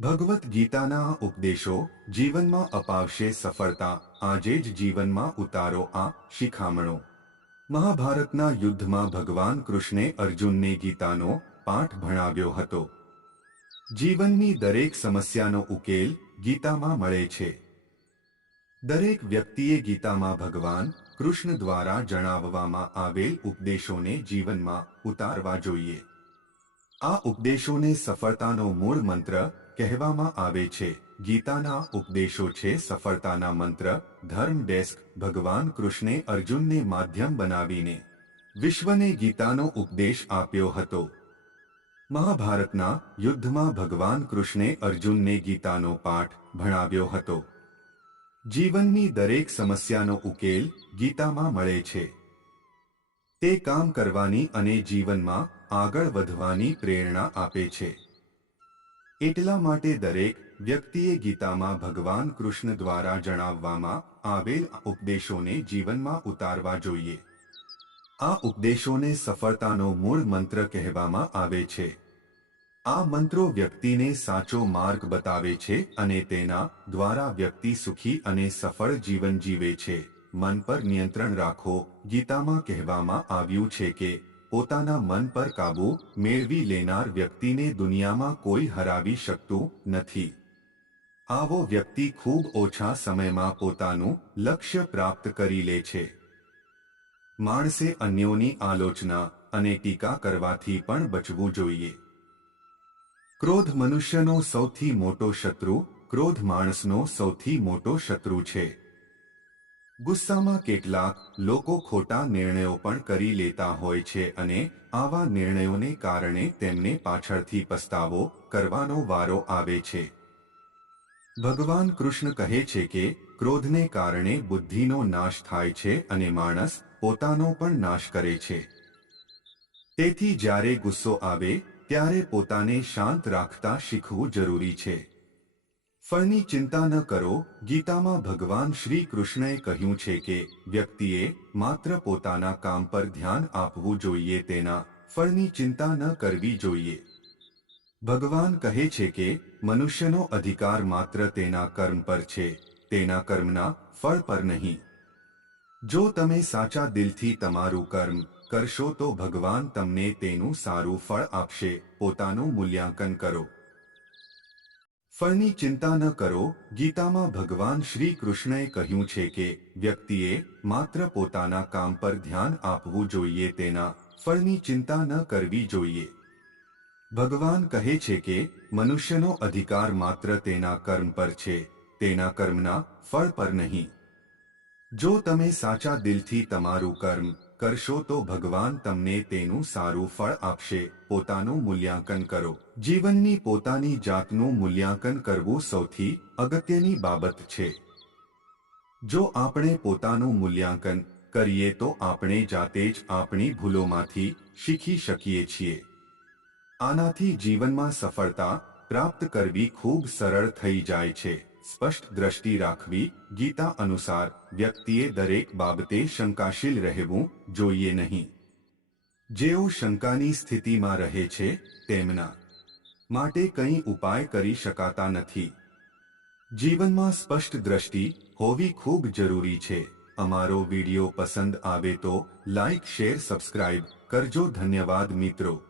ભગવદ્ ગીતાના ઉપદેશો જીવનમાં અપાવશે સફળતા, આજે જ જીવનમાં ઉતારો આ શિખામણો. મહાભારતના યુદ્ધમાં ભગવાન કૃષ્ણે અર્જુનને ગીતાનો પાઠ ભણાવ્યો હતો. જીવનની દરેક સમસ્યાનો ઉકેલ ગીતામાં મળે છે. દરેક વ્યક્તિએ ગીતામાં ભગવાન કૃષ્ણ દ્વારા જણાવવામાં આવેલ ઉપદેશોને જીવનમાં ઉતારવા જોઈએ. આ ઉપદેશોને સફળતાનો મૂળ મંત્ર કહેવામાં આવે છે, ગીતાના ઉપદેશો છે, સફળતાના મંત્ર, ધર્મ ડેસ્ક, ભગવાન કૃષ્ણે અર્જુનને માધ્યમ બનાવીને. વિશ્વને ગીતાનો ઉપદેશ આપ્યો હતો. મહાભારતના યુદ્ધમાં ભગવાન કૃષ્ણે અર્જુનને ગીતાનો પાઠ ભણાવ્યો હતો. જીવનની દરેક સમસ્યાનો ઉકેલ ગીતામાં મળે છે. તે કામ કરવાની અને જીવનમાં આગળ વધવાની પ્રેરણા આપે છે. એટલા માટે દરેક વ્યક્તિએ ગીતામાં ભગવાન કૃષ્ણ દ્વારા જણાવવામાં આવેલ ઉપદેશોને જીવનમાં ઉતારવા જોઈએ. આ ઉપદેશોને સફળતાનો મૂળ મંત્ર કહેવામાં આવે છે. આ મંત્રો વ્યક્તિને સાચો માર્ગ બતાવે છે અને તેના દ્વારા વ્યક્તિ સુખી અને સફળ જીવન જીવે છે. મન પર નિયંત્રણ રાખો, ગીતામાં કહેવામાં આવ્યું છે કે પોતાના મન પર કાબુ મેળવી લેનાર વ્યક્તિને દુનિયામાં કોઈ હરાવી શકતું નથી. આવો વ્યક્તિ ખૂબ ઓછા સમયમાં પોતાનું લક્ષ્ય પ્રાપ્ત કરી લે છે. માણસે અન્યોની આલોચના અને ટીકા કરવાથી પણ બચવું જોઈએ. ક્રોધ મનુષ્યનો સૌથી મોટો શત્રુ ક્રોધ માણસનો સૌથી મોટો શત્રુ છે. ગુસ્સામાં કેટલાક લોકો ખોટા નિર્ણયો પણ કરી લેતા હોય છે અને આવા નિર્ણયોને કારણે તેમને પાછળથી પસ્તાવો કરવાનો વારો આવે છે. ભગવાન કૃષ્ણ કહે છે કે, ક્રોધને કારણે બુદ્ધિનો નાશ થાય છે અને માણસ પોતાનો પણ નાશ કરે છે. તેથી જ્યારે ગુસ્સો આવે, ત્યારે પોતાને શાંત રાખતા શીખવું જરૂરી છે. ફળની ચિંતા ન કરો, ગીતામાં ભગવાન શ્રી કૃષ્ણએ કહ્યું છે કે, વ્યક્તિએ માત્ર પોતાના કામ પર ધ્યાન આપવું જોઈએ, તેના ફળની ચિંતા ન કરવી જોઈએ. ભગવાન કહે છે કે, મનુષ્યનો અધિકાર માત્ર તેના કર્મ પર છે, તેના કર્મના ફળ પર નહીં. જો તમે સાચા દિલથી તમારું કર્મ કરશો તો ભગવાન તમને તેનું સારું ફળ આપશે, પોતાનું મૂલ્યાંકન કરો. ફળની ચિંતા ન કરો, ગીતામાં ભગવાન શ્રી કૃષ્ણએ કહ્યું છે કે, વ્યક્તિએ માત્ર પોતાના કામ પર ધ્યાન આપવું જોઈએ, તેના ફળની ચિંતા ન કરવી જોઈએ. ભગવાન કહે છે કે, મનુષ્યનો અધિકાર માત્ર તેના કર્મ પર છે, તેના કર્મના ફળ પર નહીં. જો તમે સાચા દિલથી તમારું કર્મ કરશો તો ભગવાન તમને તેનું સારું ફળ આપશે. પોતાનું મૂલ્યાંકન કરો. જીવનની પોતાની જાતનું મૂલ્યાંકન કરવું સૌથી અગત્યની બાબત છે. જો આપણે પોતાનું મૂલ્યાંકન કરીએ તો આપણે જાતે જ આપણી ભૂલોમાંથી શીખી શકીએ છીએ. આનાથી જીવનમાં સફળતા પ્રાપ્ત કરવી ખૂબ સરળ થઈ જાય છે. સ્પષ્ટ દ્રષ્ટિ રાખવી, ગીતા અનુસાર વ્યક્તિએ દરેક બાબતે શંકાશીલ રહેવું જોઈએ નહીં. જેઓ શંકાની સ્થિતિમાં રહે છે, તેમના માટે કંઈ ઉપાય કરી શકાતા નથી. જીવનમાં સ્પષ્ટ દ્રષ્ટિ હોવી ખૂબ જરૂરી છે. અમારો વિડિયો પસંદ આવે તો લાઇક શેર, સબસ્ક્રાઇબ કરજો. ધન્યવાદ મિત્રો.